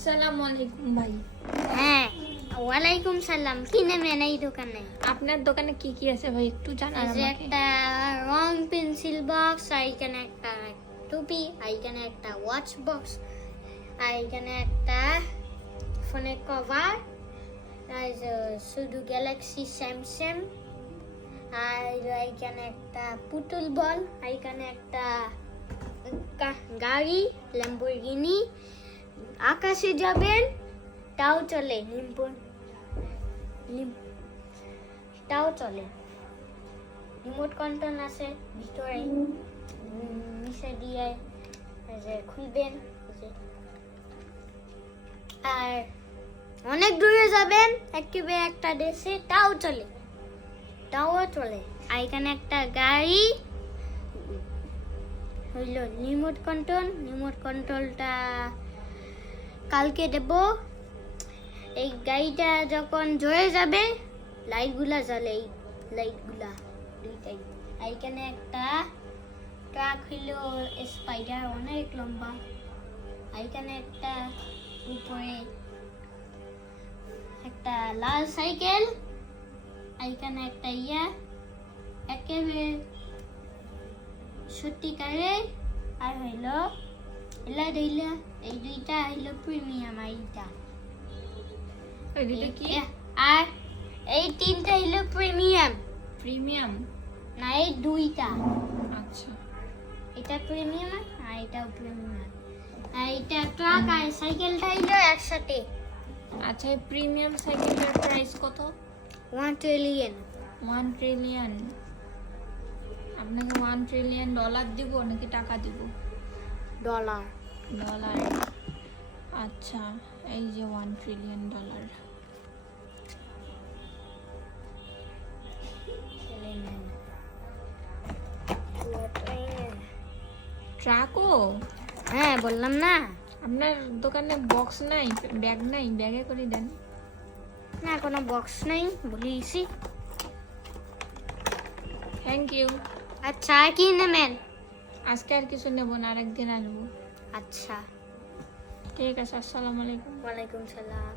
আসসালামু আলাইকুম ভাই। হ্যাঁ, ওয়ালাইকুম সালাম। কি নেবেন এই দোকানে? আপনার দোকানে কি কি আছে ভাই একটু জানান এই যে আমাকে। একটা রং পেন্সিল বক্স, আর এখানে একটা টুপি, আর এখানে একটা ওয়াচ বক্স, আর এখানে একটা ফোনের কভার, আর শুধু গ্যালাক্সি স্যামসাং, আর এখানে একটা পুতুল বল, আর এখানে একটা গাড়ি ল্যাম্বরগিনি। আকাশে যাবেন তাও চলে, তাও চলে। রিমোট কন্ট্রোল আছে ভিতরে, নিচে দিয়ে যে খুলবেন। আর অনেক দূরে যাবেন একেবারে একটা দেশে, তাও চলে। আর এখানে একটা গাড়ি হইল রিমোট কন্ট্রোলটা কালকে দেব। এই গাড়িটা যখন জয়ে যাবে লাইটগুলা জ্বলে, এই লাইটগুলা দুইটাই। আর এখানে একটা ট্রাক হইল স্পাইডার, অনেক লম্বা। আর এখানে একটা উপরে একটা লাল সাইকেল, আর এখানে একটা একেবারে সত্যিকারে। আর হইল এই দুইটা হইল প্রিমিয়াম। এইটা ওই দুটো কি? আর এই তিনটা হইল প্রিমিয়াম। প্রিমিয়াম? না, এই দুইটা। আচ্ছা, এটা প্রিমিয়াম আর এটাও প্রিমিয়াম। আর এটা ট্রাক আর সাইকেলটা হইল একসাথে। আচ্ছা, এই প্রিমিয়াম সাইকেলটার প্রাইস কত? 1 ট্রিলিয়ন। 1 ট্রিলিয়ন? আপনাকে 1 ট্রিলিয়ন ডলার দিব নাকি টাকা দিব? ডলার। ডলার। আচ্ছা, এই যে 1 ট্রিলিয়ন ডলার। ট্রাকও? হ্যাঁ, বললাম না। আপনার দোকানে বক্স নাই, ব্যাগ নাই? ব্যাগে করে দেন। না, কোনো বক্স নেই, বলেছি। Thank you. আচ্ছা, আর কি নেবেন? আজকে আর কিছু নেব না, আরেকদিন আসবো। আচ্ছা, ঠিক আছে, আসসালামু আলাইকুম। ওয়ালাইকুম সালাম।